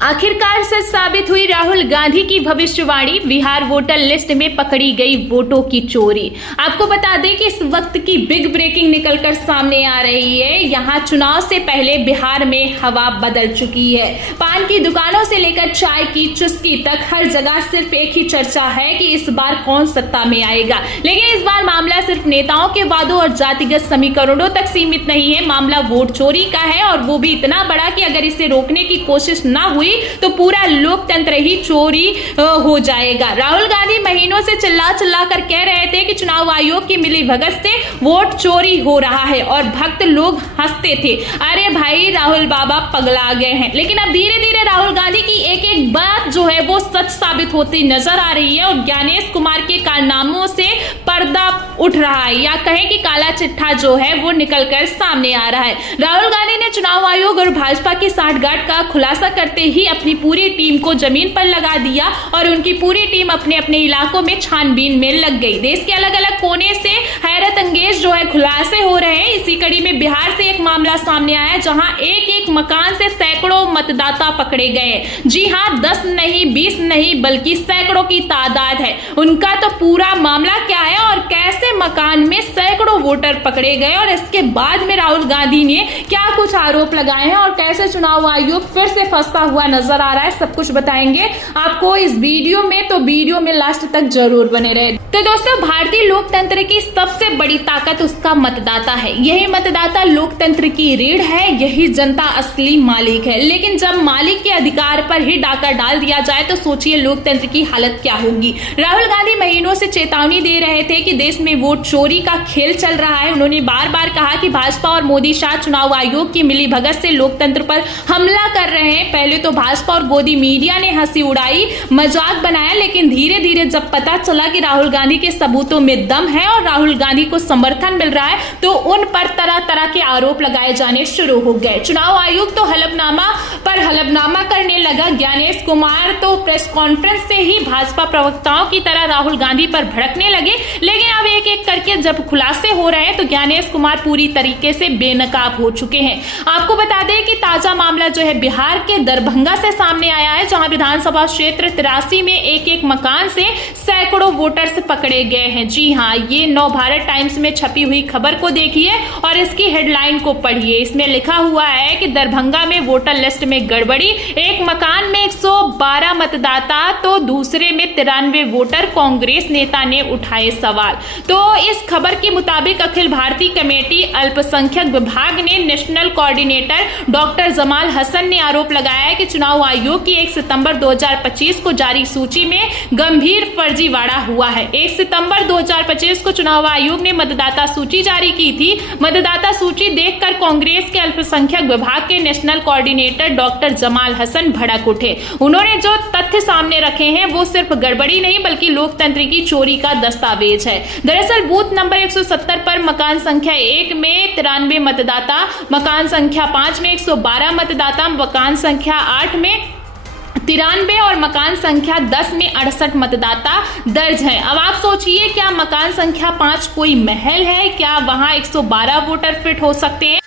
आखिरकार सच साबित हुई राहुल गांधी की भविष्यवाणी। बिहार वोटर लिस्ट में पकड़ी गई वोटों की चोरी। आपको बता दें कि इस वक्त की बिग ब्रेकिंग निकलकर सामने आ रही है। यहां चुनाव से पहले बिहार में हवा बदल चुकी है। पान की दुकानों से लेकर चाय की चुस्की तक हर जगह सिर्फ एक ही चर्चा है कि इस बार कौन सत्ता में आएगा। लेकिन इस बार मामला सिर्फ नेताओं के वादों और जातिगत समीकरणों तक सीमित नहीं है। मामला वोट चोरी का है, और वो भी इतना बड़ा कि अगर इसे रोकने की कोशिश ना हुई तो पूरा लोकतंत्र ही चोरी हो जाएगा। राहुल गांधी महीनों से चिल्ला चिल्ला कर कह रहे थे कि चुनाव आयोग की मिलीभगत से वोट चोरी हो रहा है, और भक्त लोग हंसते थे, अरे भाई राहुल बाबा पगला गए हैं। लेकिन अब धीरे धीरे राहुल गांधी की एक एक बात जो है वो सच साबित होती नजर आ रही है, और ज्ञानेश कुमार के कारनामों से पर्दा उठ रहा है, या कहें कि काला चिट्ठा जो है वो निकलकर सामने आ रहा है। राहुल गांधी ने चुनाव आयोग और भाजपा की साठगांठ का खुलासा करते ही अपनी पूरी टीम को जमीन पर लगा दिया, और उनकी पूरी टीम अपने अपने इलाकों में छानबीन में लग गई। देश के अलग अलग कोने से हैरत अंगेज जो है खुलासे हो रहे हैं। इसी कड़ी में बिहार से एक मामला सामने आया, जहां एक एक मकान से सैकड़ों मतदाता पकड़े गए। जी हां, 10 नहीं 20 नहीं बल्कि सैकड़ों की तादाद है। उनका तो पूरा मामला क्या है और कैसे मकान में सैकड़ों वोटर पकड़े गए, और इसके बाद में राहुल गांधी ने क्या कुछ आरोप लगाए हैं, और कैसे चुनाव आयोग फिर से फंसता हुआ नजर आ रहा है, सब कुछ बताएंगे आपको इस वीडियो में। तो वीडियो में लास्ट तक जरूर बने रहे। तो दोस्तों, भारतीय लोकतंत्र की सबसे बड़ी ताकत उसका मतदाता है। यही मतदाता लोकतंत्र की रीढ़ है, यही जनता असली मालिक है। लेकिन जब मालिक के अधिकार पर ही डाका डाल दिया जाए तो सोचिए लोकतंत्र की हालत क्या होगी। राहुल गांधी महीनों से चेतावनी दे रहे थे कि देश में वोट चोरी का खेल चल रहा है। उन्होंने बार बार कहा कि भाजपा और मोदी शाह चुनाव आयोग की मिलीभगत से लोकतंत्र पर हमला कर रहे हैं। पहले तो भाजपा और गोदी मीडिया ने हंसी उड़ाई, मजाक बनाया, लेकिन धीरे धीरे जब पता चला कि राहुल गांधी के सबूतों में दम है और राहुल गांधी को समर्थन मिल रहा है, तो उन पर तरह तरह के आरोप लगाए जाने शुरू हो गए। चुनाव आयोग तो हलफनामा पर हलफनामा करने लगा। ज्ञानेश कुमार तो प्रेस कॉन्फ्रेंस से ही भाजपा प्रवक्ताओं की तरह राहुल गांधी पर भड़कने लगे। लेकिन अब एक एक करके जब खुलासे हो रहे हैं तो ज्ञानेश कुमार पूरी तरीके से बेनकाब हो चुके हैं। आपको बता दें कि ताजा मामला जो है बिहार के दरभंगा से सामने आया है, जहां विधानसभा क्षेत्र 83 में एक एक मकान से सैकड़ों वोटर्स पकड़े गए हैं। जी हां, ये नव भारत टाइम्स में छपी हुई खबर को देखिए और इसकी हेडलाइन को पढ़िए। इसमें लिखा हुआ है कि दरभंगा में वोटर लिस्ट में गड़बड़ी, एक मकान में 112 मतदाता तो दूसरे में 93 वोटर, कांग्रेस नेता ने उठाए सवाल। तो इस खबर के मुताबिक अखिल भारतीय कमेटी अल्पसंख्यक विभाग ने national coordinator doctor Jamal Hasan ने आरोप लगाया है कि चुनाव आयोग की 1 सितंबर 2025 को जारी सूची में गंभीर फर्जीवाड़ा हुआ है। 1 सितंबर 2025 को चुनाव आयोग ने मतदाता सूची जारी की थी। मतदाता सूची देखकर कांग्रेस के अल्पसंख्यक विभाग के national coordinator doctor Jamal Hasan भड़क उठे। उन्होंने जो तथ्य सामने रखे हैं वो सिर्फ गड़बड़ी नहीं बल्कि लोकतंत्र की चोरी का दस्तावेज है। दरअसल बूथ नंबर 170 पर मकान संख्या 1 में 93 मतदाता, मकान संख्या 5 में 112 मतदाता, मकान संख्या 8 में 93 और मकान संख्या 10 में 68 मतदाता दर्ज हैं। अब आप सोचिए, क्या मकान संख्या 5 कोई महल है? क्या वहां 112 वोटर फिट हो सकते हैं?